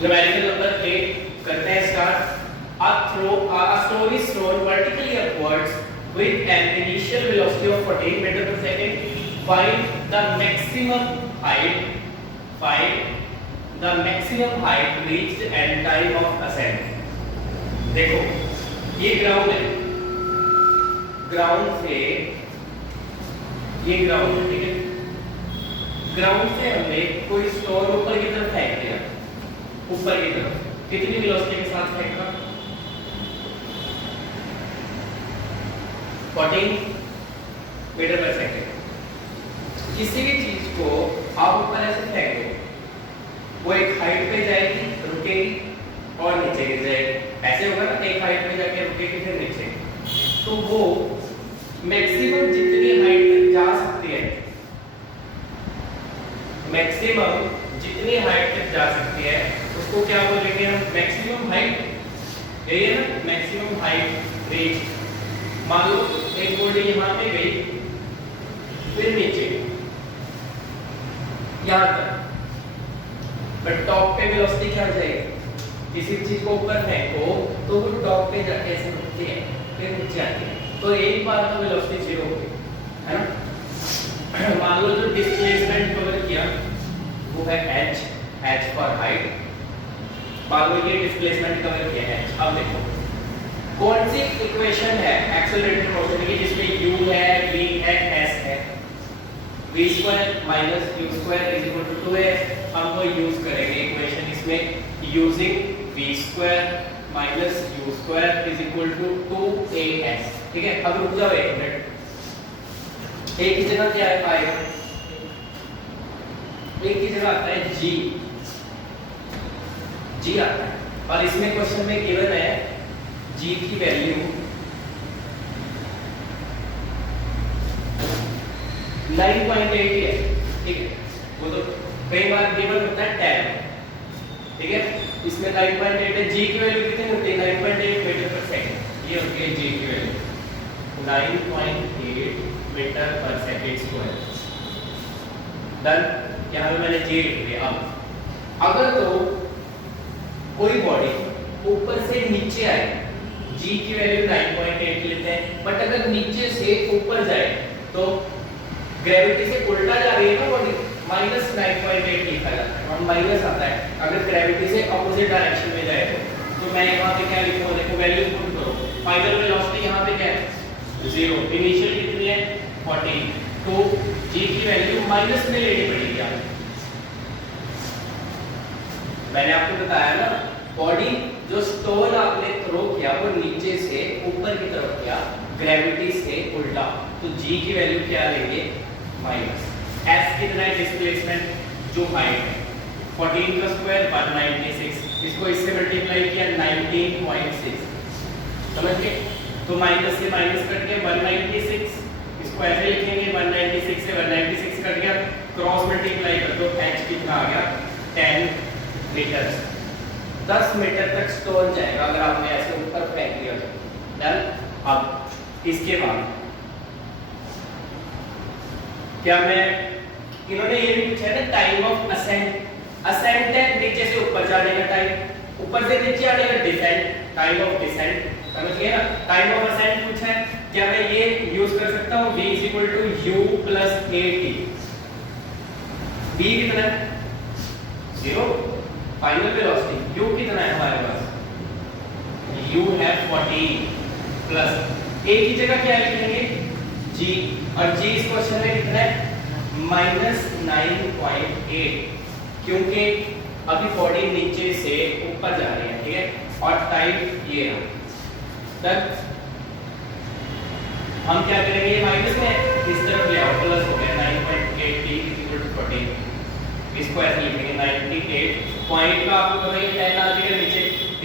Numerical number 8 करते हैं start. A stone is thrown vertically upwards with an initial velocity of 14 meter per second. Find the maximum height. Find the maximum height reached and time of ascent. देखो ये ground है, ground से ये ground है, ठीक है। Ground से हमने कोई स्टोन ऊपर की तरफ फेंक दिया, ऊपर की तरफ कितनी वेलोसिटी के साथ फेंका? 14 मीटर पर सेकंड। किसी भी चीज को आप ऊपर ऐसे फेंक दो, वो एक हाइट पे जाएगी, रुकेगी और नीचे गिर जाएगी। ऐसे होगा ना, एक हाइट पे जाके रुकेगी फिर नीचे। तो वो मैक्सिमम जितनी हाइट तक जा सकती है, मैक्सिमम जितनी हाइट तक जा सकती है उसको क्या बोलेंगे हम? Maximum height. यही है ना, मैक्सिमम हाइट रीच। मान लो एक बॉडी यहाँ पे गई, फिर नीचे यहाँ तक, बट टॉप पे वेलोसिटी क्या जाएगी? किसी चीज को ऊपर फेंको तो वो टॉप पे जाके ऐसे रुकती है, फिर नीचे आती है, तो एक बार तो वेलोसिटी जीरो हो गई, है ना। मान लो जो डिस्प्लेसमेंट कवर किया वो है h, h फॉर हाइट। मान लो ये डिस्प्लेसमेंट कवर किया है। अब देखो कौन सी इक्वेशन है एक्सेलरेटेड मोशन की जिसमें u है, v है, s है? v square minus u square is equal to 2s। हम वो यूज करेंगे इक्वेशन इसमें using v square minus u square is equal to 2as। ठीक है, अब रुक जाओ एक मिनट। एक की जगह क्या है पाएगा? एक की जगह आता है g, g आता है। और इसमें क्वेश्चन में गिवन है g की वैल्यू 9.8 है, ठीक है। वो तो कई बार गिवन होता है 10, ठीक है। इसमें 9.8 है, g की वैल्यू कितनी होती है? 9.8 मीटर पर सेकंड। ये होती है g की वैल्यू 9.8 मीटर पर सेकंड स्क्वायर। डन। यहाँ पे मैंने g लिख दिया। अब अगर तो कोई बॉडी ऊपर से नीचे आए, g की वैल्यू 9.8 लेते हैं, बट अगर नीचे से ऊपर जाए तो ग्रेविटी से उल्टा जा रही है ना बॉडी, माइनस 9.8 लिखा जाता है, और माइनस आता है। अगर ग्रेविटी से अपोजिट डायरेक्शन में जाए तो मैं यहाँ पे क्या लिखूंगा? देखो वैल्यू पुट करो। फाइनल वेलोसिटी यहाँ पे क्या है? 0। इनिशियल कितनी है? 14। तो g की वैल्यू माइनस में लेनी पड़ेगी आपको। मैंने आपको बताया ना, बॉडी जो स्टोन आपने थ्रो किया वो नीचे से ऊपर की तरफ किया, ग्रेविटी से उल्टा, तो g की वैल्यू क्या लेंगे? माइनस। s कितना है डिस्प्लेसमेंट? जो हाइट है 14 का स्क्वायर 196, इसको इससे मल्टीप्लाई किया 19.6, समझ गए? तो माइनस से माइनस कट गया 196, इसको ऐसे लिखेंगे 196 से 196 कट गया, क्रॉस मल्टीप्लाई कर दो, h कितना आ गया? 10 मीटर। 10 मीटर तक स्टोन जाएगा अगर आपने ऐसे ऊपर फेंक दिया तो। डन। अब इसके बाद क्या मैं, इन्होंने ये भी पूछा है ना टाइम ऑफ असेंट। असेंट है नीचे से ऊपर जाने का टाइम, ऊपर से नीचे आने का डिसेंट, टाइम ऑफ डिसेंट। समझ गए ना? टाइम ऑफ असेंट पूछा है, क्या मैं ये यूज कर सकता हूँ? v = u + at। v कितना है? 0। फाइनल वेलोसिटी u कितना है हमारे पास? u है 14 प्लस a की जगह क्या लिखेंगे? g, और g इस क्वेश्चन में कितना है? -9.8, क्योंकि अभी बॉडी नीचे से ऊपर जा रही है, ठीक है। और टाइम ये है। तब हम क्या करेंगे? ये माइनस में इस तरफ ले आओ, प्लस हो गया 9.8 t = 14। इसको ऐसे लिखेंगे 98 पॉइंट का आपको पता है 10 आ जाएगा नीचे =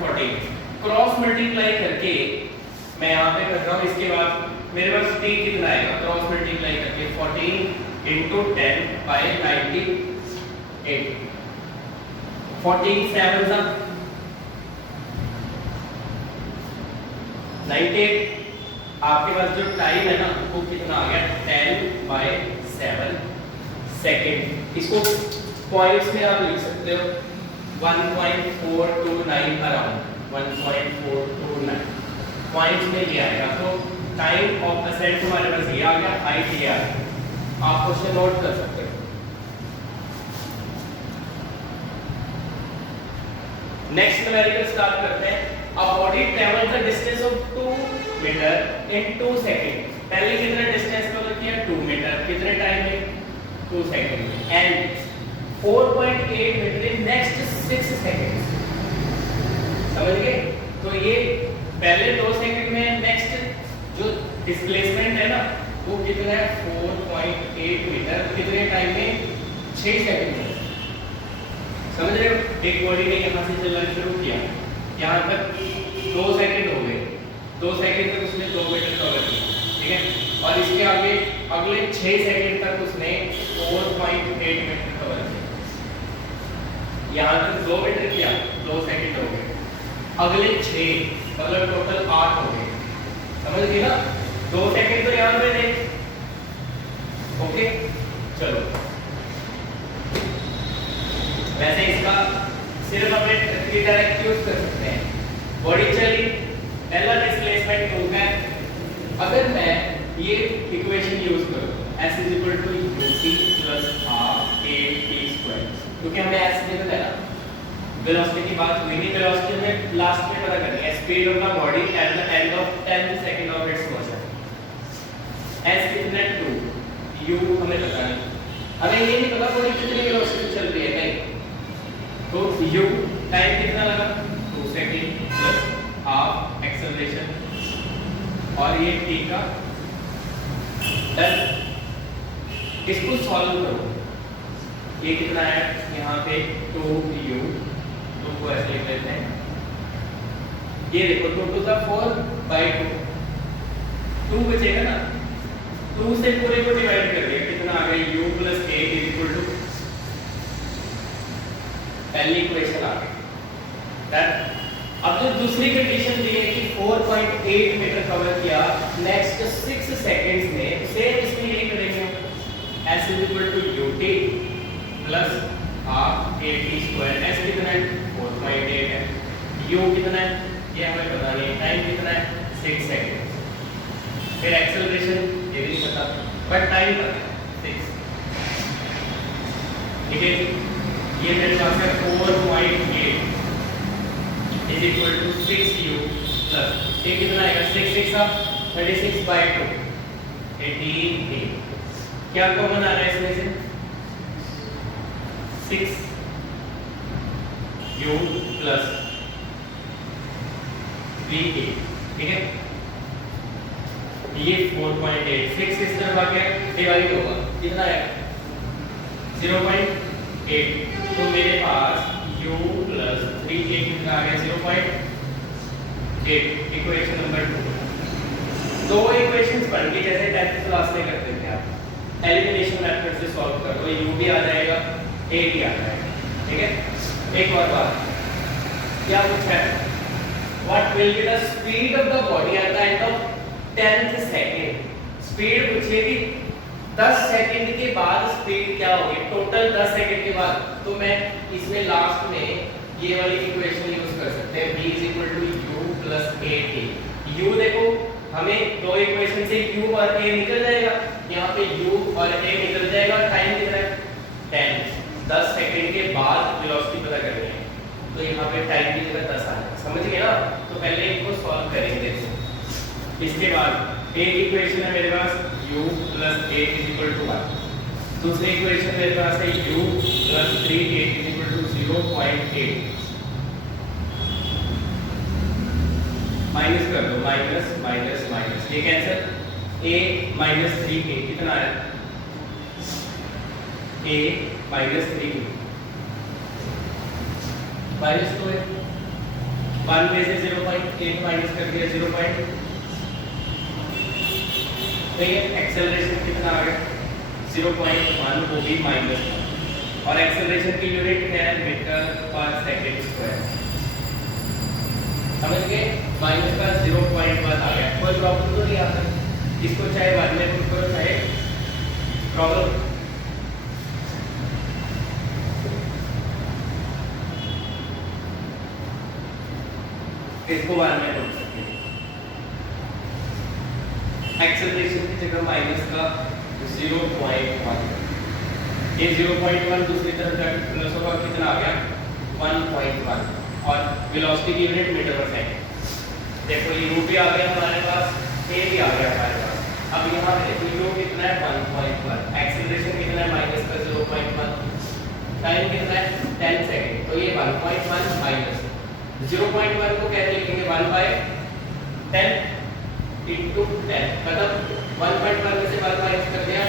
14। क्रॉस मल्टीप्लाई करके मैं यहाँ पे कर रहा हूँ, इसके बाद मेरे पास t कितना आएगा? क्रॉस मल्टीप्लाई करके 14 × 10/98, 14 7 98। आपके पास जो टाइम है ना वो कितना आ गया? 10/7 सेकंड। इसको पॉइंट्स में आप लिख सकते हो 1.429 अराउंड 1.429 पॉइंट्स में ये आएगा। तो टाइम ऑफ असेंट हमारे पास ये आ गया, हाइट ये आ गया। आप क्वेश्चन नोट कर सकते हो। नेक्स्ट न्यूमेरिकल स्टार्ट करते हैं। A body travels the distance of 2 metre in 2 second. पहले कितना डिस्टेंस कवर किया? 2 मीटर। कितने टाइम में? 2 सेकंड में। And 4.8 metre in next 6 second. समझ गए? तो ये पहले 2 सेकंड में नेक्स्ट जो डिस्प्लेसमेंट है ना वो कितना है? 4.8 मीटर। कितने टाइम में? 6 सेकंड में। समझ रहे हो? एक बॉडी ने यहाँ से चलना शुरू किया, यहाँ तक 2 सेकंड हो गए। 2 सेकंड तक उसने 2 मीटर कवर किया, ठीक है। और इसके आगे अगले 6 सेकंड तक उसने 4.8 मीटर कवर किया। यहाँ तक 2 मीटर किया, 2 सेकंड हो गए। अगले 6 मतलब टोटल 8 हो गए। समझ गए ना? 2 सेकंड तो यहाँ पे थे। ओके, चलो। वैसे इसका सिर्फ हमें डायरेक्ट यूज कर सकते हैं। बॉडी चली, पहला डिस्प्लेसमेंट 2 है। अगर मैं ये इक्वेशन यूज करूं s ut plus half at², क्योंकि हमें s निकल है ना, वेलोसिटी की बात हुई नहीं। वेलोसिटी में लास्ट में पता करनी है speed of the body at the end of 10 second of its motion. s कितना 2, u हमें पता नहीं। हमें ये नहीं पता बॉडी कितनी वेलोसिटी चल रही है, नहीं। तो u टाइम कितना लगा? 2 सेकंड प्लस हाफ एक्सेलरेशन और ये t का डन। इसको सॉल्व करो। ये कितना है? यहाँ पे 2u, 2 को ऐसे लिख लेते हैं। ये देखो 2 to the 4/2, 2 बचेगा ना, 2 से पूरे को डिवाइड कर दिया, कितना आ गया? u plus a is equal to, पहली इक्वेशन आ गई। अब जो दूसरी कंडीशन दी है कि 4.8 मीटर कवर किया नेक्स्ट 6 सेकंड्स में, सेम इसमें यही करेंगे। s is equal to ut plus half at²। s कितना है? 4.8 है। u कितना है? ये हमें पता नहीं है। टाइम कितना है? 6 सेकंड। फिर एक्सेलरेशन ये भी पता, बट टाइम पता है 6, ठीक है। ये मेरे पास है 4.8 is equal to 6u plus ये कितना आएगा? 6 6 36/2, 18a। क्या कॉमन आ रहा है इसमें से? 6u plus 3a, ठीक है। ये 4.8 6 इस तरफ आ गया, डिवाइड होगा, कितना आएगा? 0.8। तो मेरे पास u plus 3a कितना आ गया? 0.8। Equation number 2। दो इक्वेशंस बन गई जैसे 10th क्लास में करते थे आप। एलिमिनेशन मेथड से सॉल्व कर दो, u भी आ जाएगा, a भी आ जाएगा, ठीक है। एक और बात क्या पूछा है? What will be the speed of the body at the end of 10th second. Speed पूछेगी 10 सेकंड के बाद स्पीड क्या होगी? टोटल 10 सेकंड के बाद। तो मैं इसमें लास्ट में ये वाली इक्वेशन यूज कर सकते हैं, v is equal to u plus at। u देखो हमें दो इक्वेशन से u और a निकल जाएगा, यहाँ पे u और a निकल जाएगा। टाइम कितना है? 10। 10 सेकंड के बाद वेलोसिटी पता करनी है, तो यहाँ पे टाइम की जगह 10 आ जाएगा। समझ गए ना? तो पहले इनको सॉल्व करेंगे। इसके बाद एक इक्वेशन है मेरे पास u plus a is equal to 1। दूसरी इक्वेशन मेरे पास है u plus 3a is equal to 0.8। Minus कर दो, माइनस माइनस माइनस, ये कैंसिल। a minus 3a कितना है? a minus 3a माइनस 2 है। 1 में से 0.8 माइनस कर दिया 0.8। तो ये एक्सेलरेशन कितना आ गया? 0.1, वो भी -1। और एक्सेलरेशन की यूनिट क्या है? मीटर पर सेकंड स्क्वायर। समझ गए? माइनस का 0.1 आ गया। कोई प्रॉब्लम तो नहीं आता, इसको चाहे 1 में पुट करो चाहे प्रॉब्लम। इसको 1 में तोड़ सकते हैं। एक्सेलरेशन की जगह माइनस का 0.1, ये 0.1 दूसरी तरफ जाकर प्लस होगा, कितना आ गया 1.1, और वेलोसिटी की यूनिट मीटर पर सेकंड। देखो ये u भी आ गया हमारे पास, a भी आ गया हमारे पास। अब यहाँ पे देखो u कितना है 1.1, एक्सेलरेशन कितना है माइनस का 0.1, टाइम कितना है 10 सेकंड, तो ये 1.1 माइनस 0.1 को कैसे लिखेंगे 1/10 into 10, मतलब 1.1 में से 1 माइनस कर दिया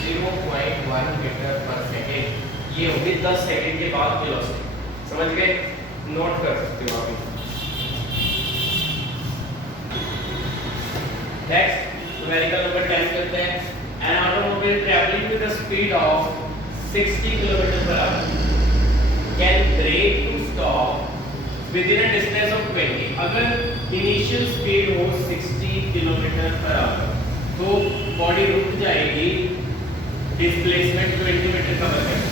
0.1 मीटर पर सेकंड। ये होगी 10 सेकंड के बाद वेलोसिटी। समझ गए? नोट कर सकते हो आप। नेक्स्ट न्यूमेरिकल नंबर 10 करते हैं। An automobile travelling with the speed of 60 kilometre per hour can brake to stop within a distance of 20। अगर इनिशियल स्पीड हो 60 किलोमीटर पर आवर तो बॉडी रुक जाएगी डिस्प्लेसमेंट 20 मीटर कवर करके,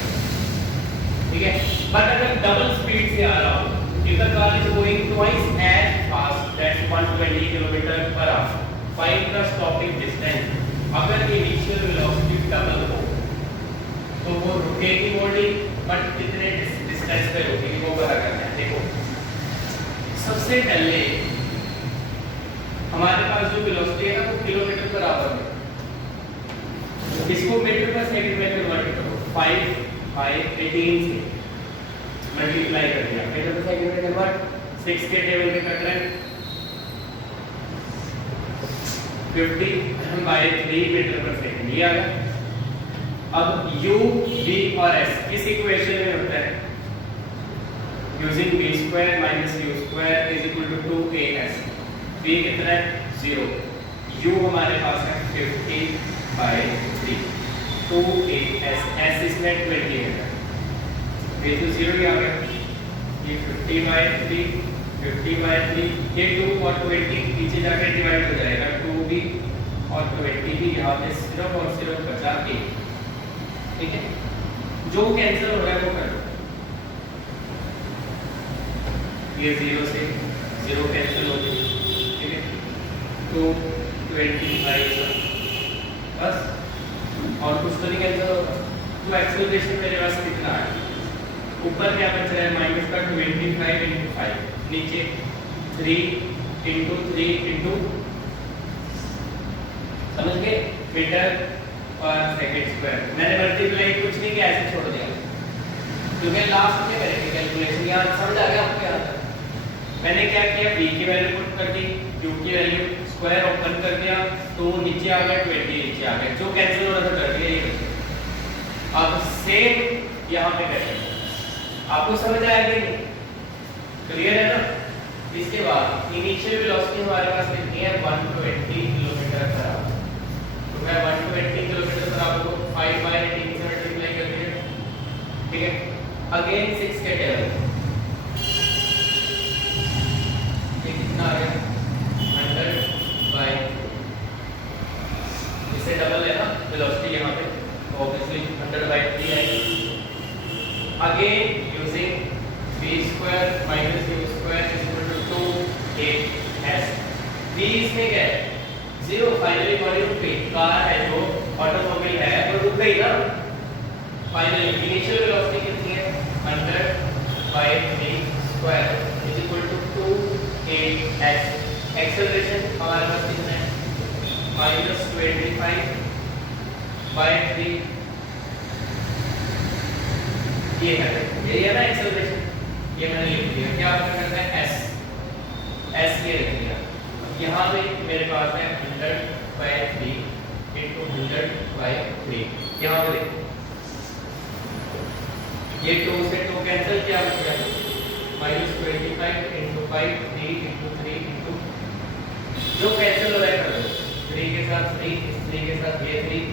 ठीक है। बट अगर डबल स्पीड से आ रहा हो, if the car is going twice as fast, that's 120 kilometre per our, find the stopping distance। अगर इनिशियल वेलोसिटी डबल हो तो वो रुकेगी बॉडी, बट कितने डिस्टेंस पे रुकेगी वो पता करना है। देखो सबसे पहले हमारे पास जो वेलोसिटी है ना वो किलोमीटर पर आवर में, इसको मीटर पर सेकंड में कन्वर्ट करो, 5/18 से मल्टीप्लाई कर दिया, मीटर पर सेकंड में कन्वर्ट, 6 के टेबल में कट रहे हैं 50/3 मीटर पर सेकंड, ये आ गया। अब u, v और s किस इक्वेशन में होता है? Using v² - u² = 2as। v कितना है 0, u हमारे पास है 50/3, 2as, s इसमें 20 है, ये तो 0 ही आ गया। ये 50/3, 50/3, ये 2 और 20 पीछे जाकर डिवाइड हो जाएगा, 2 भी और 20 भी, यहाँ पे सिर्फ और सिर्फ बचा 1, ठीक है। जो कैंसिल हो रहा है वो कर लो, ये 0 से 0 कैंसिल हो गई, ठीक है। तो 25 बस, और कुछ तो नहीं कैंसिल होगा। तो एक्सेलरेशन मेरे पास कितना है, ऊपर क्या बच रहा है माइनस का 25 × 5, नीचे 3 × 3 × समझ गए मीटर पर सेकंड स्क्वायर। मैंने मल्टीप्लाई कुछ नहीं किया, ऐसे छोड़ दिया, क्योंकि लास्ट में करेंगे कैलकुलेशन। यहाँ समझ आ गया आपको? यहाँ तक मैंने क्या किया, b की वैल्यू पुट कर दी, q की वैल्यू, स्क्वायर ओपन कर दिया, तो नीचे आ गया 20, नीचे आ गया, जो कैंसिल हो रहा था कर दिया, ये। अब सेम यहाँ पे करेंगे, आपको समझ आया कि नहीं? क्लियर है ना? इसके बाद इनिशियल वेलोसिटी हमारे पास कितनी है 120 किलोमीटर पर आवर, तो मैं 120 किलोमीटर पर आवर को 5/18 से मल्टीप्लाई कर दिया, ठीक है। अगेन 6 के टेबल, ये कितना आ गया 100/, इससे डबल है ना वेलोसिटी यहाँ पे, तो ऑब्वियसली 100/3 आएगी। Again using v² - u² = 2as। v इसमें क्या है 0, फाइनली बॉडी रुक गई, कार है जो ऑटोमोबाइल है वो रुक गई ना फाइनली। इनिशियल वेलोसिटी कितनी है 100/3² = 2as। एक्सेलरेशन हमारे पास कितना है -25/3, ये है ना एक्सेलरेशन, ये मैंने लिख दिया। क्या करना है s ये लिख दिया। यहाँ पे मेरे पास है 100/3 × 100/3, यहाँ पे देखो ये 2 से 2 कैंसिल, क्या बच गया -25 × 5, 3 × 3 × जो कैंसिल हो रहा है कर दो, 3 के साथ 3, इस 3 के साथ ये 3,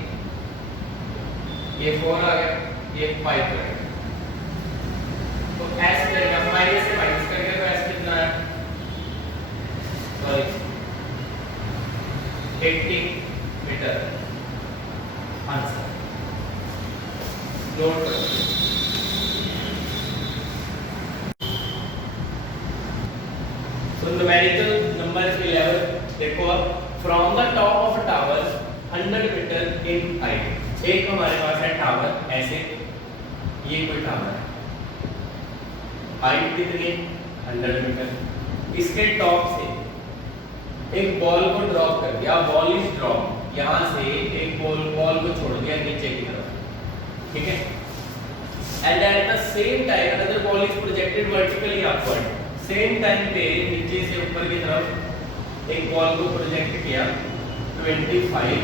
ये 4 आ गया, ये 5 आ गया, तो s मिलेगा, माइनस से माइनस करके, तो s कितना है सॉरी 80 मीटर आंसर। नोट करो। So the न्यूमेरिकल नंबर 11 देखो अब from the top of a tower 100 metre in height. एक हमारे पास है टावर ऐसे, ये कोई टावर है, हाइट कितनी 100 मीटर। इसके टॉप से एक बॉल को ड्रॉप कर दिया, बॉल इज ड्रॉप, यहां से एक बॉल को छोड़ दिया नीचे की तरफ, ठीक है। And at the same time another ball is projected vertically upward, same time पे नीचे से ऊपर की तरफ एक बॉल को प्रोजेक्ट किया 25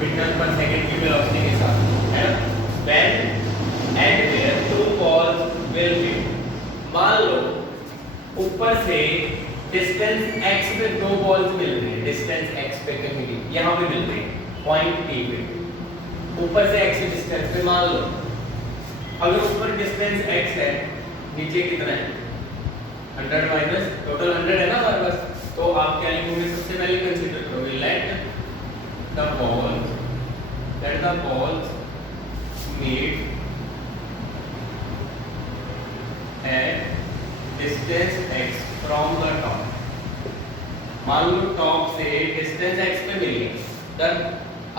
मीटर पर सेकंड की वेलोसिटी के साथ, है ना। When and where two balls will meet, मान लो ऊपर से डिस्टेंस x पे दो बॉल्स मिल रही है, डिस्टेंस x पे कहीं भी यहां पे मिल रही है पॉइंट P पे, ऊपर से x डिस्टेंस पे मान लो, अगर ऊपर डिस्टेंस x है, नीचे कितना है 100 माइनस टोटल 100 है ना हमारे पास, तो आप क्या लिखोगे, सबसे पहले कंसीडर करोगे let the balls meet at distance x from the top. मान लो टॉप से डिस्टेंस x पे मिली, डन।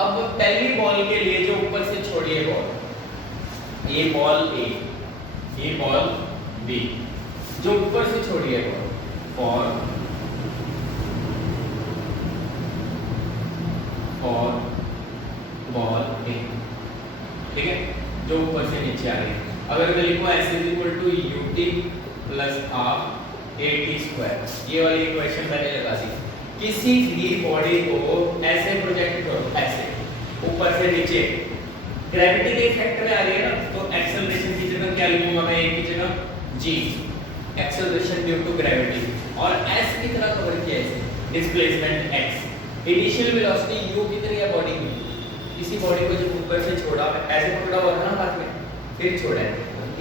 अब पहली बॉल के लिए जो ऊपर से छोड़ी है बॉल, ये बॉल A, ये बॉल B, जो ऊपर से छोड़ी है बॉल फॉर बॉल A, ठीक है, जो ऊपर से नीचे आ रही है। अगर मैं लिखूं s is equal to ut plus half at², ये वाली इक्वेशन मैंने लगा दी। किसी भी बॉडी को ऐसे प्रोजेक्ट करो, ऐसे ऊपर से नीचे, ग्रेविटी के इफेक्ट में आ रही है ना, तो एक्सेलरेशन की जगह क्या लिखूंगा मैं, a की जगह g, acceleration due to gravity, और s की तरह कवर किया है, displacement x, initial velocity u कितनी है बॉडी की, किसी बॉडी को जब ऊपर से छोड़ा, ऐसे पकड़ा हुआ था ना हाथ में, फिर छोड़ा है,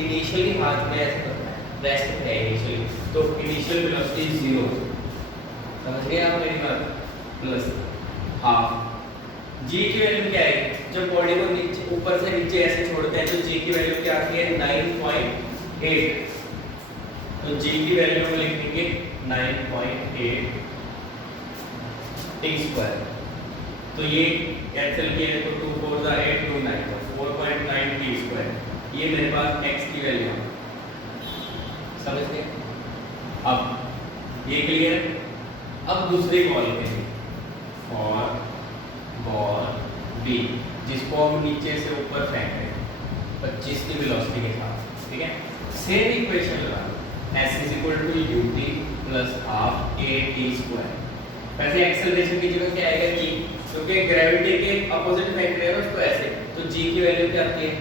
इनिशियली हाथ में ऐसे पकड़ा है, रेस्ट है इनिशियली, तो इनिशियल वेलोसिटी 0, समझ गए आप मेरी बात, प्लस हाफ g की वैल्यू क्या है, जब बॉडी को नीचे ऊपर से नीचे ऐसे छोड़ते हैं तो g की वैल्यू क्या आती है 9.8, तो g की वैल्यू हम लिखेंगे 9.8 t², तो ये कैंसिल किए तो 2 4 जा 8 2 9 4.9 t², ये मेरे पास x की वैल्यू है, समझ गए। अब ये क्लियर है। अब दूसरी बॉल के लिए, और बॉल B, जिसको हम नीचे से ऊपर फेंक रहे हैं 25 की वेलोसिटी के साथ, ठीक है, सेम इक्वेशन लगा लो, s is equal to ut plus half at²। वैसे एक्सेलरेशन की जगह क्या आएगा g, क्योंकि ग्रेविटी के अपोजिट फेंक रहे हैं उसको ऐसे, तो g की वैल्यू क्या आती है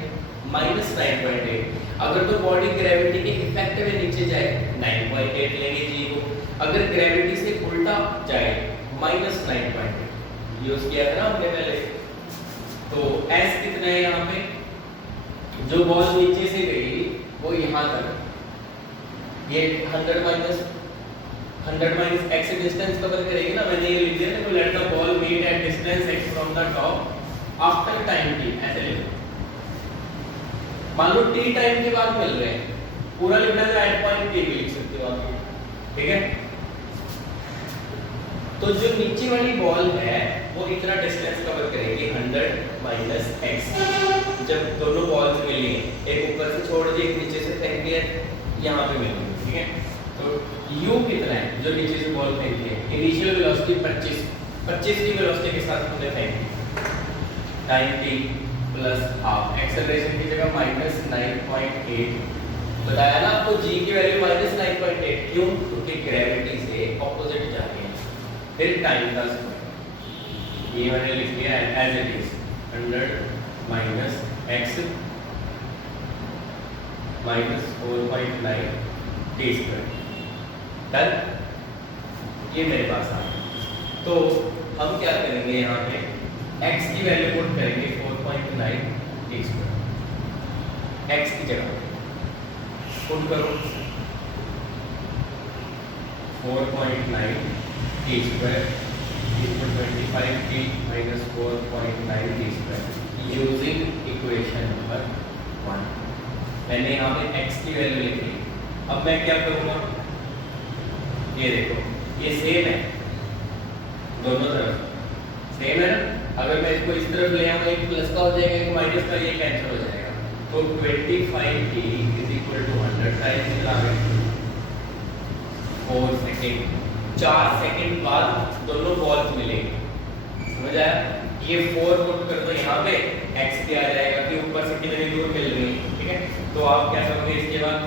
-9.8। अगर तो बॉडी ग्रेविटी के इफेक्ट में नीचे जाए 9.8 लेंगे g को, अगर ग्रेविटी से उल्टा जाए -9.8 यूज किया था ना हमने पहले, तो s कितना है यहाँ पे, जो बॉल नीचे से गई वो यहाँ तक, ये 100 माइनस x डिस्टेंस कवर करेगी ना, मैंने ये लिख दिया था, let the ball meet at distance x from the top after time t, ऐसे लिखो। मान लो t टाइम के बाद मिल रहे हैं, पूरा लिखना है तो एट पॉइंट t भी लिख सकते हो आप, ठीक है। तो जो नीचे वाली बॉल है वो इतना डिस्टेंस कवर करेगी 100 माइनस x, जब दोनों बॉल्स मिली हैं, एक ऊपर से छोड़ दी एक नीचे से फेंक दिया, यहाँ पे मिली, ठीक है। तो u कितना है जो नीचे से बॉल फेंकी है, इनिशियल वेलोसिटी 25 की वेलोसिटी के साथ हमने फेंकी, time t plus half, acceleration की जगह -9.8, बताया ना आपको g की वैल्यू -9.8, क्यों, क्योंकि ग्रेविटी से ऑपोजिट जा रही है। फिर टाइम का स्क्वायर, ये मैंने लिख दिया as it is 100 minus x minus 4.9 t², done. ये मेरे पास आ गया। तो हम क्या करेंगे, यहाँ पे x की वैल्यू पुट करेंगे 4.9 t², x की जगह पुट करो 4.9 t² equal 25t minus 4.9 t² using equation number 1। मैंने यहाँ पे x की वैल्यू लिखी। अब मैं क्या करूँगा, ये देखो ये सेम है दोनों तरफ, सेम है ना। अगर मैं इसको इस तरफ ले आऊँ, एक प्लस का हो जाएगा, एक माइनस का, ये कैंसिल हो जाएगा। तो 25t is equal to 100 times कितना आ गया 4 सेकेंड। 4 सेकेंड बाद दोनों बॉल्स मिलेंगे, समझ आया। ये 4 पुट कर दो यहाँ पे, x पे आ जाएगा कि ऊपर से कितनी दूर मिल रही है, ठीक है। तो आप क्या करोगे, इसके बाद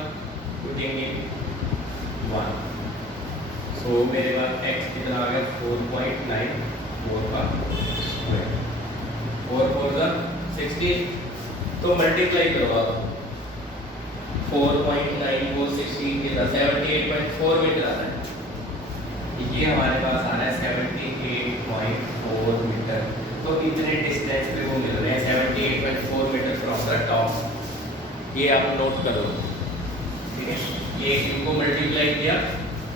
पुटेंगे 1, सो मेरे पास x कितना आ गया 4.94 का स्क्वायर, 4 4 का 16, तो मल्टीप्लाई करो आप 4.9 वो 16 के साथ 78.4 मीटर आता है। ये हमारे पास आ रहा है 78.4 मीटर। तो इतने डिस्टेंस पे वो मिल रहे हैं 78.4 मीटर फ्रॉम द टॉप। ये आप नोट करो, ठीक है। ये इनको मल्टीप्लाई किया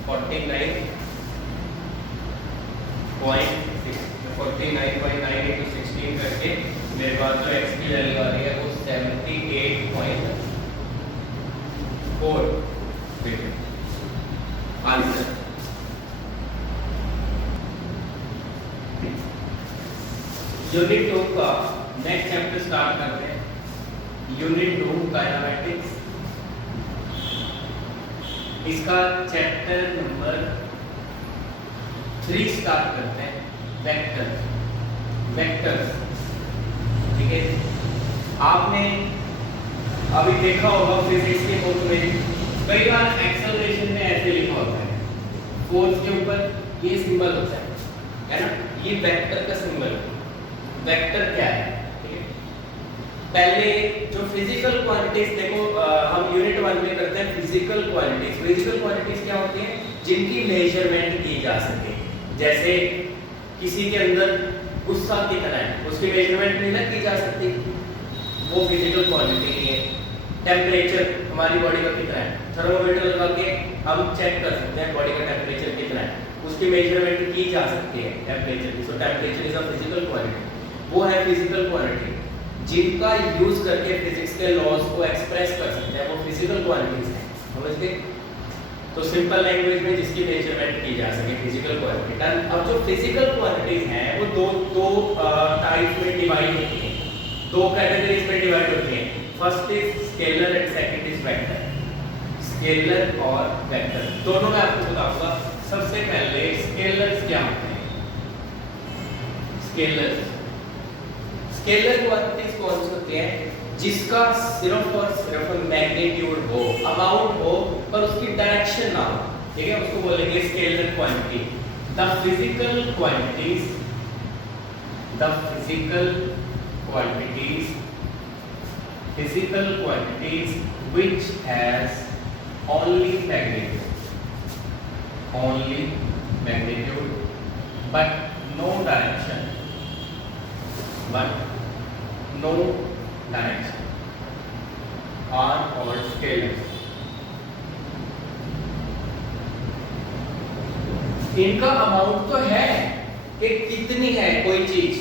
49.9 into 16 करके मेरे पास जो x की वैल्यू आ रही है वो 78.4 मीटर आंसर। यूनिट 2 का नेक्स्ट चैप्टर स्टार्ट करते हैं। यूनिट 2 काइनेमेटिक्स, इसका चैप्टर नंबर 3 स्टार्ट करते हैं। वेक्टर्स, ठीक है। आपने अभी देखा होगा फिजिक्स के बुक में कई बार एक्सेलरेशन में ऐसे लिखा होता है, फोर्स के ऊपर ये सिंबल होता है ना, ये वेक्टर का सिंबल है। वेक्टर क्या है, ठीक है। पहले जो फिजिकल क्वांटिटीज देखो, हम यूनिट 1 में करते हैं फिजिकल क्वांटिटीज। फिजिकल क्वांटिटीज क्या होती हैं, जिनकी मेजरमेंट की जा सके। जैसे किसी के अंदर गुस्सा कितना है, उसकी मेजरमेंट नहीं ना की जा सकती, वो फिजिकल क्वांटिटी नहीं है। टेम्परेचर हमारी बॉडी का कितना है, थर्मोमीटर लगा के हम चेक कर सकते हैं बॉडी का टेम्परेचर कितना है, उसकी मेजरमेंट की जा सकती है टेम्परेचर की। सो temperature is a physical quantity, वो है फिजिकल क्वांटिटी। जिनका यूज करके फिजिक्स के लॉज को एक्सप्रेस कर सकते हैं वो फिजिकल क्वांटिटीज हैं, समझ गए। तो सिंपल लैंग्वेज में जिसकी मेजरमेंट की जा सके फिजिकल क्वांटिटी। अब जो फिजिकल क्वांटिटीज हैं वो दो टाइप में डिवाइड होती हैं, दो कैटेगरीज में डिवाइड होती हैं। First is scalar and second is vector. Scalar और वेक्टर दोनों मैं आपको बताऊंगा। सबसे पहले स्केलर्स क्या होते हैं। स्केलर क्वांटिटीज कौन सी होती हैं, जिसका सिर्फ और सिर्फ मैग्नीट्यूड हो, अमाउंट हो, पर उसकी डायरेक्शन ना हो, ठीक है, उसको बोलेंगे scalar quantity. The physical quantities which has only magnitude but no direction are called scalars. इनका अमाउंट तो है कि कितनी है कोई चीज,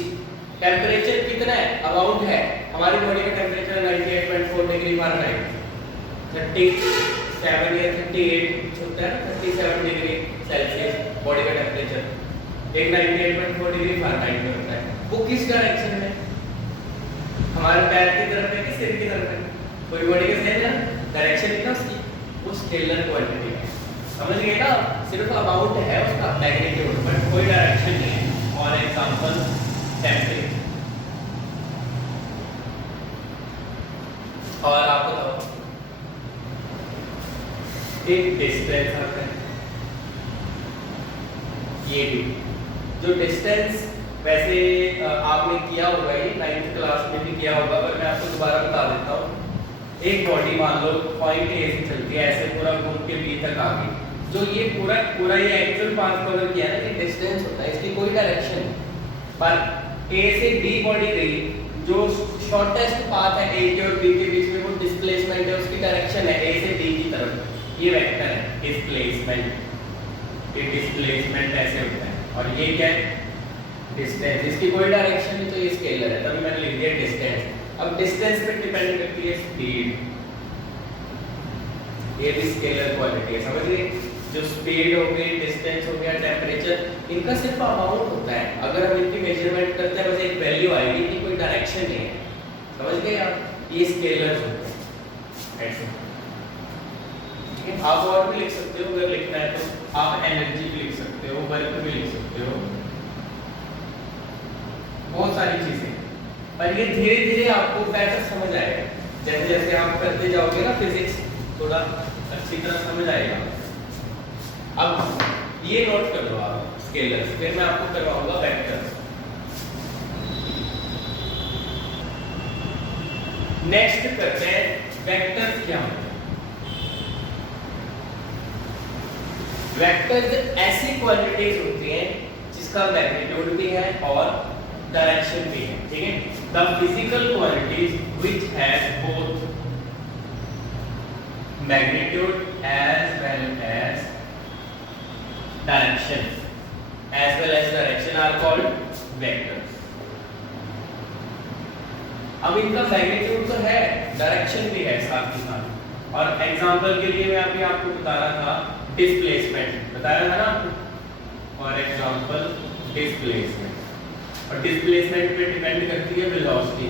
टेम्परेचर कितना है, अमाउंट है। हमारी बॉडी का टेम्परेचर 98.4 डिग्री फ़ारेनहाइट, 37 या 38 होता है, 37 डिग्री सेल्सियस बॉडी का टेम्परेचर। एक 98.4 डिग्री फ़ारेनहाइट में होता है। वो किस डायरेक्शन में, हमारे पैर की तरफ है कि सिर की तरफ है, कोई बॉडी का सेम ना डायरेक्शन कितना उसकी, वो स्केलर क्वांटिटी है। समझ गए ना, सिर्फ अमाउंट है उसका मैग्नीट्यूड बट कोई डायरेक्शन नहीं है। For example temperature. और आप बताओ एक डिस्टेंस आता है, ये भी जो डिस्टेंस वैसे आपने किया होगा, ये 9th क्लास में भी किया होगा, पर मैं आपको दोबारा बता देता हूँ। एक बॉडी मान लो पॉइंट ए से चलती है, ऐसे पूरा घूम के बी तक आ गई। जो ये पूरा ये एक्चुअल पाथ कवर किया ना, ये डिस्टेंस होता है, इसकी कोई डायरेक्शन नहीं। पर ए से बी बॉडी गई, जो शॉर्टेस्ट पाथ है ए के और बी के बीच में, वो डिस्प्लेसमेंट है, उसकी डायरेक्शन है ए से बी की तरफ। ये वेक्टर है डिस्प्लेसमेंट। ये डिस्प्लेसमेंट ऐसे होता है। और ये क्या है, डिस्टेंस। इसकी कोई डायरेक्शन नहीं, तो ये स्केलर है, तभी मैंने लिख दिया डिस्टेंस। अब डिस्टेंस पे डिपेंड करती है स्पीड, ये भी स्केलर क्वांटिटी है, समझ गए। जो स्पीड हो गई, डिस्टेंस हो गया, टेम्परेचर, इनका सिर्फ अमाउंट होता है। अगर हम इनकी मेजरमेंट करते हैं बस एक वैल्यू आएगी, इनकी कोई डायरेक्शन नहीं है। समझ गए आप? ये स्केलर्स होते हैं ऐसे। ठीक है, आप और भी लिख सकते हो, अगर लिखना है तो आप एनर्जी भी लिख सकते हो, वर्क भी लिख सकते हो, बहुत सारी चीजें। पर ये धीरे धीरे आपको बेटर समझ आएगा, जैसे जैसे आप करते जाओगे ना फिजिक्स, थोड़ा अच्छी तरह समझ आएगा। अब ये नोट कर लो आप स्केलर्स, फिर मैं आपको करवाऊंगा वेक्टर्स। नेक्स्ट करते हैं वेक्टर्स क्या होते हैं। वेक्टर्स ऐसी क्वांटिटीज होती हैं जिसका मैग्नीट्यूड भी है और डायरेक्शन भी है। ठीक है, the physical quantities which have both magnitude as well as direction are called vectors. अब इनका मैग्नीट्यूड तो है, डायरेक्शन भी है साथ ही साथ। और एग्जांपल के लिए मैं अभी आपको बता रहा था डिस्प्लेसमेंट, बताया था ना आपको। फॉर एग्जांपल डिस्प्लेसमेंट, और डिस्प्लेसमेंट पे डिपेंड करती है वेलोसिटी,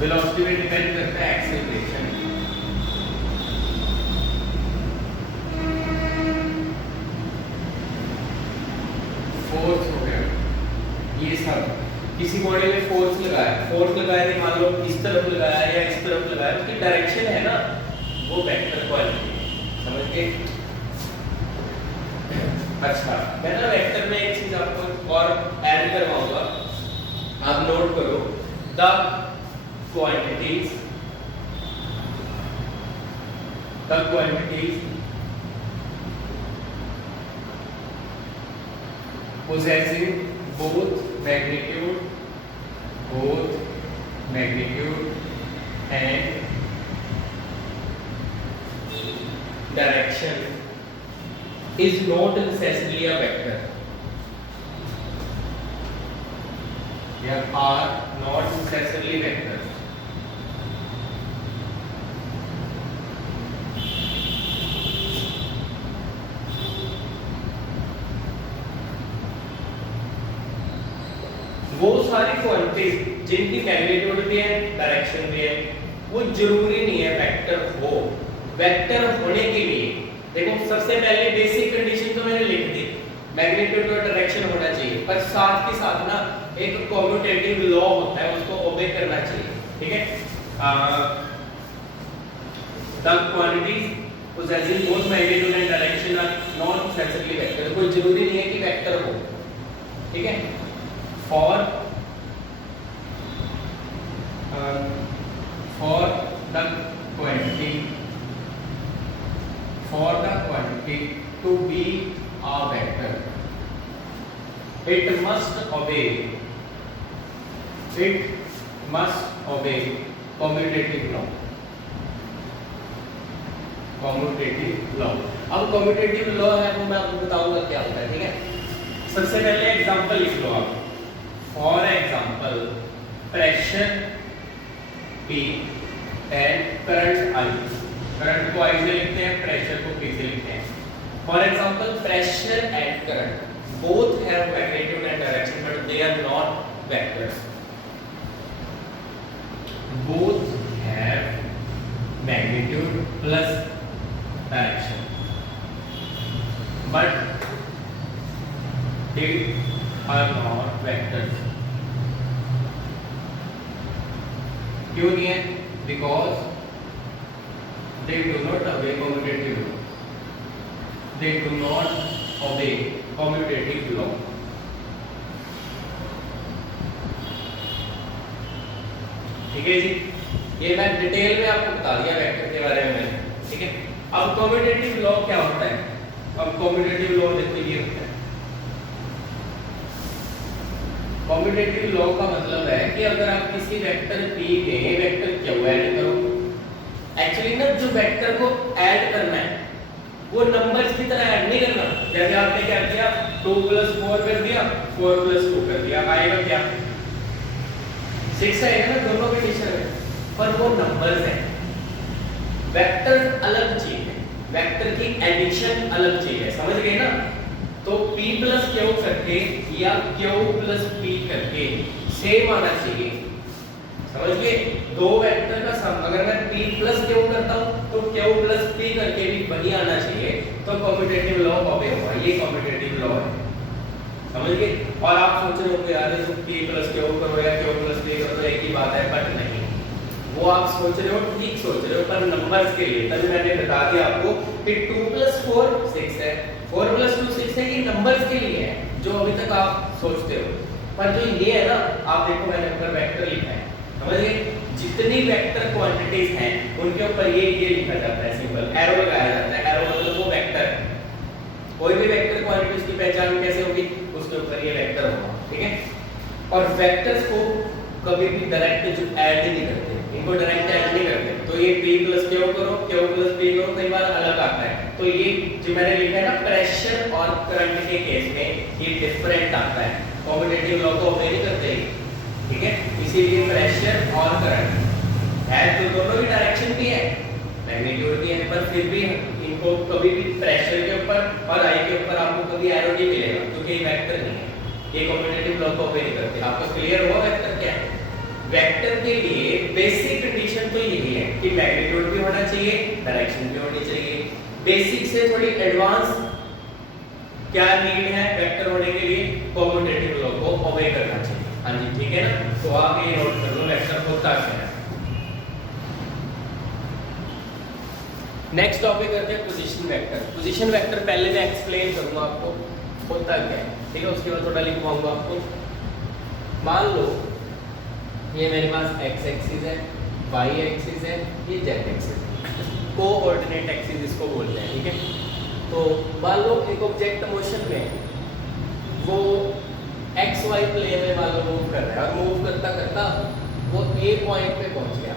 वेलोसिटी पे डिपेंड करता है एक्सेलरेशन। फोर्स हो गया, ये सब किसी बॉडी में फोर्स लगाया, फोर्स लगाया तो मान लो इस तरफ लगाया या इस तरफ लगाया, उसकी डायरेक्शन है ना, वो वेक्टर क्वांटिटी। समझ गए? अच्छा, मैं ना वेक्टर में एक चीज आपको और ऐड करवाऊंगा, आप नोट करो। The quantities possessing both magnitude and direction is not necessarily a vector. They are not necessarily vectors. वो सारी क्वांटिटीज जिनकी मैग्नीट्यूड भी है, डायरेक्शन भी है, वो जरूरी नहीं है वेक्टर हो। वेक्टर होने के लिए देखो, सबसे पहले बेसिक कंडीशन तो मैंने लिख दी, मैग्नीट्यूड और डायरेक्शन होना चाहिए, पर साथ के साथ ना एक कम्यूटेटिव लॉ होता है, उसको ओबे करना चाहिए। ठीक है, the quantities possessing both magnitude and direction are not necessarily vector। कोई जरूरी नहीं है कि वेक्टर हो। ठीक है, for the quantity to be a vector, it must obey commutative law। अब commutative law है वो मैं आपको बताऊंगा क्या होता है। ठीक है, सबसे पहले एग्जांपल लिख लो आप। For example pressure P and current I। Current को I से लिखते हैं, प्रेशर को P से लिखते हैं। For example pressure and current both have magnitude and direction but they are not vectors. Both have magnitude plus direction but they are not vectors। क्यों नहीं है? Because they do not obey commutative law। They do not obey commutative law। ठीक है जी, ये मैं detail में आपको बता दिया वेक्टर के बारे में। ठीक है, अब कम्यूटेटिव लॉ क्या होता है? अब कम्यूटेटिव लॉ देखिए ये होता है। कम्यूटेटिव लॉ का मतलब है कि अगर आप किसी वेक्टर P में वेक्टर Q ऐड करो, एक्चुअली ना जो वेक्टर को ऐड करना है वो नंबर्स की तरह ऐड नहीं करना। जैसे आपने क्या किया, 2 + 4 कर दिया, 4 + 2 कर दिया, आएगा क्या? 6 आएगा ना दोनों कंडीशन में, पर वो नंबर्स हैं। वेक्टर्स अलग चीज है। वेक्टर की एडिशन अलग चाहिए, समझ गए ना? तो p प्लस क्यू करके या q प्लस p करके सेम आना चाहिए, समझ गए? दो वेक्टर का सम अगर मैं p प्लस q करता हूं तो q प्लस p करके भी वही आना चाहिए, तो कम्यूटेटिव लॉ ऑबे होगा, ये कम्यूटेटिव लॉ है, समझ गए? और आप सोच रहे होंगे यार इसको p प्लस q करो या q प्लस p करो तो एक ही बात है, बट नहीं, वो आप सोच रहे हो, ठीक सोच रहे हो, पर नंबर्स के लिए तभी मैंने बता दिया आपको कि 2 + 4 6 है, 4 + 2 6 है, ये नंबर्स के लिए है जो अभी तक आप सोचते हो। पर जो ये है ना, आप देखो मैंने ऊपर वेक्टर लिखा है, समझिए? जितनी वेक्टर क्वांटिटीज हैं उनके ऊपर ये लिखा जाता है, सिंपल एरो लगाया जाता है, एरो मतलब वो वेक्टर है। कोई भी वेक्टर क्वांटिटी उसकी पहचान कैसे होगी? उसके ऊपर ये वेक्टर होगा, ठीक है? और वेक्टर्स को कभी भी डायरेक्ट जो ऐड नहीं करते, इनको डायरेक्ट ऐड नहीं करते, तो ये p प्लस q करो, q प्लस p करो, कई बार अलग आता है, तो ये जो मैंने लिखा है ना, प्रेशर और करंट के केस में ये डिफरेंट आता है, कम्यूटेटिव लॉ को ओबे नहीं करते, ठीक है? इसीलिए प्रेशर और करंट है तो दोनों ही डायरेक्शन भी है, मैग्नीट्यूड भी है, पर फिर भी इनको कभी भी प्रेशर के ऊपर और आई के ऊपर आपको कभी एरो नहीं मिलेगा, क्योंकि ये वेक्टर नहीं है, ये कम्यूटेटिव लॉ को ओबे नहीं करते। आपको क्लियर हुआ वेक्टर क्या है? वेक्टर के लिए बेसिक कंडीशन तो यही है कि मैग्नीट्यूड भी होना चाहिए, डायरेक्शन भी होनी चाहिए। बेसिक से थोड़ी एडवांस क्या नीड है वेक्टर होने के लिए? कम्यूटेटिव लॉ को ओबे करना चाहिए। हाँ जी, ठीक है ना? तो आप ये नोट कर लो वेक्टर होता क्या है। नेक्स्ट टॉपिक करते हैं पोजीशन वेक्टर। पोजीशन वेक्टर पहले मैं एक्सप्लेन करूंगा आपको होता क्या है, ठीक है? उसके बाद थोड़ा लिखवाऊंगा आपको। मान लो ये मेरे पास x एक्सिस है, y एक्सिस है, ये z एक्सिस है, कोऑर्डिनेट एक्सिस इसको बोलते हैं, ठीक है? तो मान लो एक ऑब्जेक्ट मोशन में वो x y प्लेन में मान लो मूव कर रहा है और मूव करता करता वो a पॉइंट पे पहुंच गया,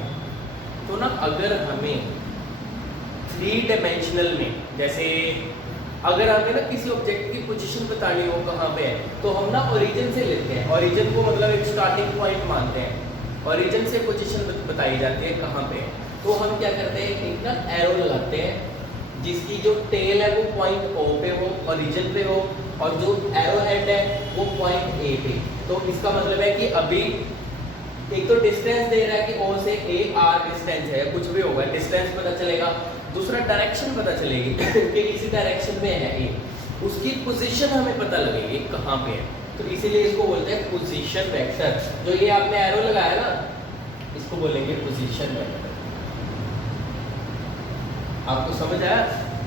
तो ना अगर हमें 3 डायमेंशनल में, जैसे अगर हमें ना किसी ऑब्जेक्ट की पोजीशन बतानी हो कहाँ पे है, तो हम ना ओरिजिन से लेते हैं, ओरिजिन को मतलब एक स्टार्टिंग पॉइंट मानते हैं, ओरिजिन से पोजीशन बताई जाती है कहाँ पे है, तो हम क्या करते हैं, एक ना एरो लगाते हैं जिसकी जो टेल है वो पॉइंट O पे हो, ओरिजिन पे हो, और जो एरो हेड है वो पॉइंट A पे। तो इसका मतलब है कि अभी एक तो डिस्टेंस दे रहा है कि O से A R डिस्टेंस है, कुछ भी होगा डिस्टेंस पता चलेगा, दूसरा डायरेक्शन पता चलेगी कि इसी डायरेक्शन में है A, उसकी पोजीशन हमें पता लगेगी कहाँ पे है, तो इसीलिए इसको बोलते हैं पोजीशन वेक्टर। जो ये आपने एरो लगाया ना, इसको बोलेंगे पोजीशन वेक्टर। आपको समझ आया?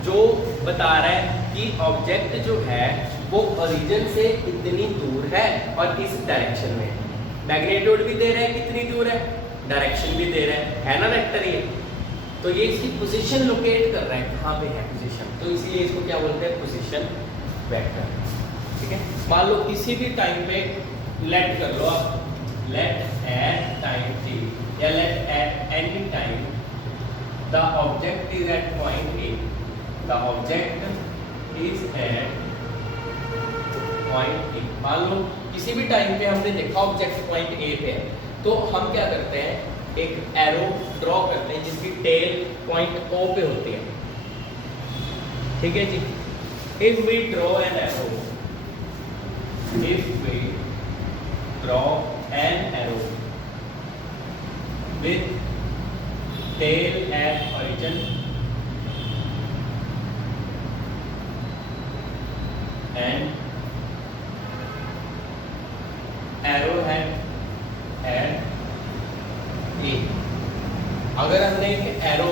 जो बता रहा है कि ऑब्जेक्ट जो है वो ओरिजिन से इतनी दूर है और इस डायरेक्शन में, मैग्नीट्यूड भी दे रहा है कितनी दूर है, डायरेक्शन भी दे रहा है ना वेक्टर ये, तो ये इसकी पोजीशन लोकेट कर रहा है कहाँ पे है पोजीशन, तो इसीलिए इसको क्या बोलते हैं, पोजीशन वेक्टर, ठीक है? मान लो किसी भी टाइम पे लेट कर लो आप, लेट एट टाइम t या let at any time the object is at point A, the object is at point A। मान लो किसी भी टाइम पे हमने देखा ऑब्जेक्ट पॉइंट A पे है, तो हम क्या करते हैं, एक एरो ड्रॉ करते हैं जिसकी टेल पॉइंट O पे होती है, ठीक है जी? If we draw an arrow, if we draw an arrow with tail at origin and arrowhead at A, अगर हमने एक एरो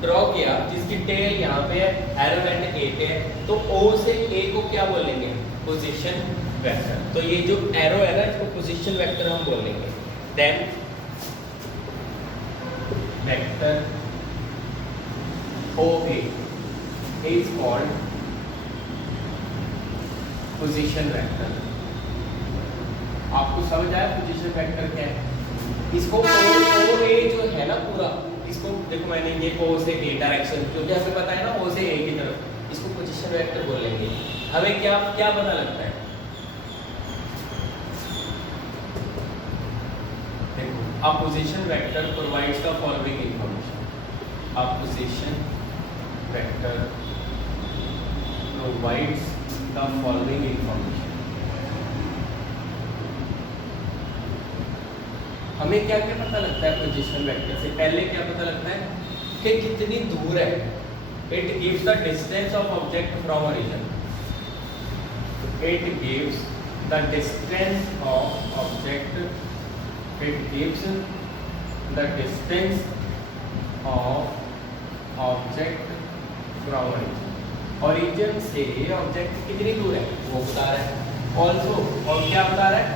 ड्रॉ किया जिसकी टेल यहाँ पे है, एरो हेड A पे है, तो O से A को क्या बोलेंगे, पोजीशन वेक्टर। तो ये जो एरो है ना, इसको पोजीशन वेक्टर हम बोलेंगे। Then vector OA is called position vector. आपको समझ आया पोजीशन वेक्टर क्या है? इसको OA जो है ना पूरा, इसको देखो मैंने ये O से A डायरेक्शन, क्योंकि हमें पता है ना O से A की तरफ, इसको पोजीशन वेक्टर बोलेंगे। हमें क्या क्या पता लगता है, देखो a position vector provides the following information, a position vector provides the following information. हमें क्या क्या पता लगता है पोजीशन वेक्टर से? पहले क्या पता लगता है कि कितनी दूर है. It gives the distance of object from origin. It gives the distance of object. It gives the distance of object from origin. Origin से ऑब्जेक्ट कितनी दूर है वो बता रहा है. ऑल्सो और क्या बता रहा है?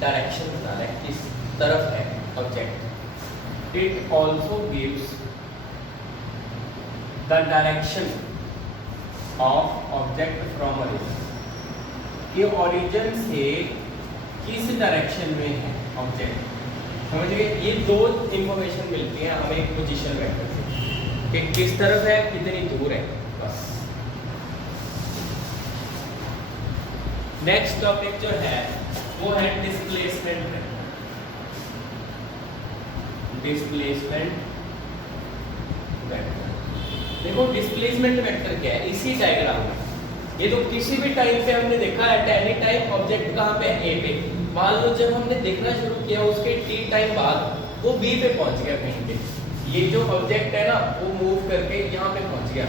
डायरेक्शन बता रहा है, किस तरफ है object. It also gives the direction of object from origin. ये ओरिजिन से किस डायरेक्शन में है ऑब्जेक्ट. समझ गए? ये दो इंफॉर्मेशन मिलती है हमें एक पोजीशन वेक्टर से कि किस तरफ है, कितनी दूर है, बस. नेक्स्ट टॉपिक जो है वो है डिस्प्लेसमेंट वेक्टर. Displacement vector. देखो डिस्प्लेसमेंट वेक्टर क्या है? इसी डायग्राम में ये तो किसी भी टाइम पे हमने देखा एट एनी टाइम ऑब्जेक्ट कहाँ पे है? ए पे. मान लो जब हमने देखना शुरू किया उसके टी टाइम बाद वो बी पे पहुंच गया कहीं पे. ये जो ऑब्जेक्ट है ना वो मूव करके यहाँ पे पहुंच गया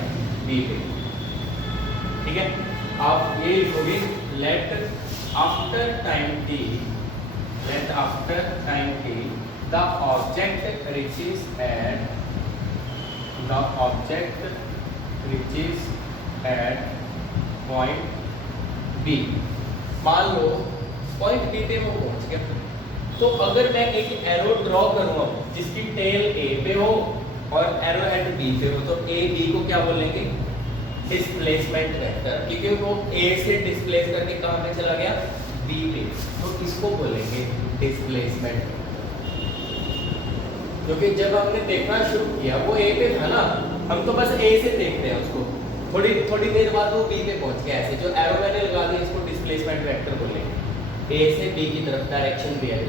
बी पे. ठीक है, आप ये लिखोगे let after time T, let after time T the object reaches at, the object reaches at point B. मान लो पॉइंट बी पे वो पहुंच गया. तो अगर मैं एक एरो ड्रॉ करूं जिसकी टेल ए पे हो और एरो हेड बी पे हो, तो ए बी को क्या बोलेंगे? Displacement vector. क्योंकि वो ए से डिस्प्लेस करके कहां पे चला गया? बी पे. तो इसको बोलेंगे डिस्प्लेसमेंट. क्योंकि जब हमने देखना शुरू किया वो ए पे था ना, हम तो बस ए से देखते हैं उसको, थोड़ी देर बाद वो बी पे पहुंच गया. ऐसे जो एरो मैंने लगा दिया इसको डिस्प्लेसमेंट वेक्टर बोलेंगे. ए से बी की तरफ डायरेक्शन दिया है.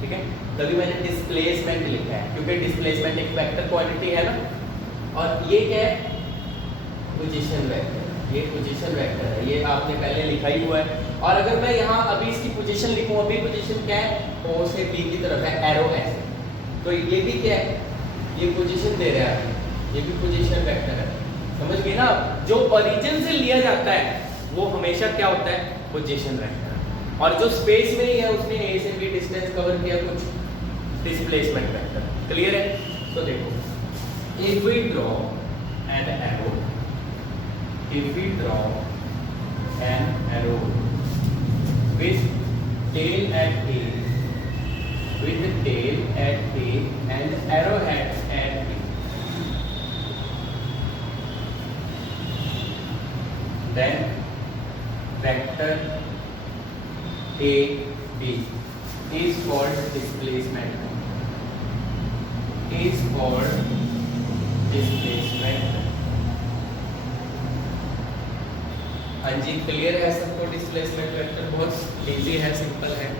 ठीक है, तभी मैंने डिस्प्लेसमेंट लिखा है क्योंकि डिस्प्लेसमेंट एक वेक्टर क्वांटिटी है ना. और ये क्या है? Position vector. ये पोजीशन वेक्टर है, ये आपने पहले लिखा ही हुआ है. और अगर मैं यहाँ अभी इसकी पोजीशन लिखूं, अभी पोजीशन क्या है? ओ से बी की तरफ है एरो ऐसे. तो ये भी क्या है? ये पोजीशन दे रहा है, ये भी पोजीशन वेक्टर है. समझ गए ना? जो ओरिजिन से लिया जाता है वो हमेशा क्या होता है? Position vector. और जो स्पेस में ही है उसने ए से बी डिस्टेंस कवर किया, कुछ डिस्प्लेसमेंट वेक्टर. क्लियर है? तो देखो, if we draw an arrow, if we draw an arrow with tail at A, with the tail at A and arrowhead at B, then vector A B is called displacement. Is called displacement. हाँ जी, clear है सबको? Displacement vector बहुत easy है, simple है.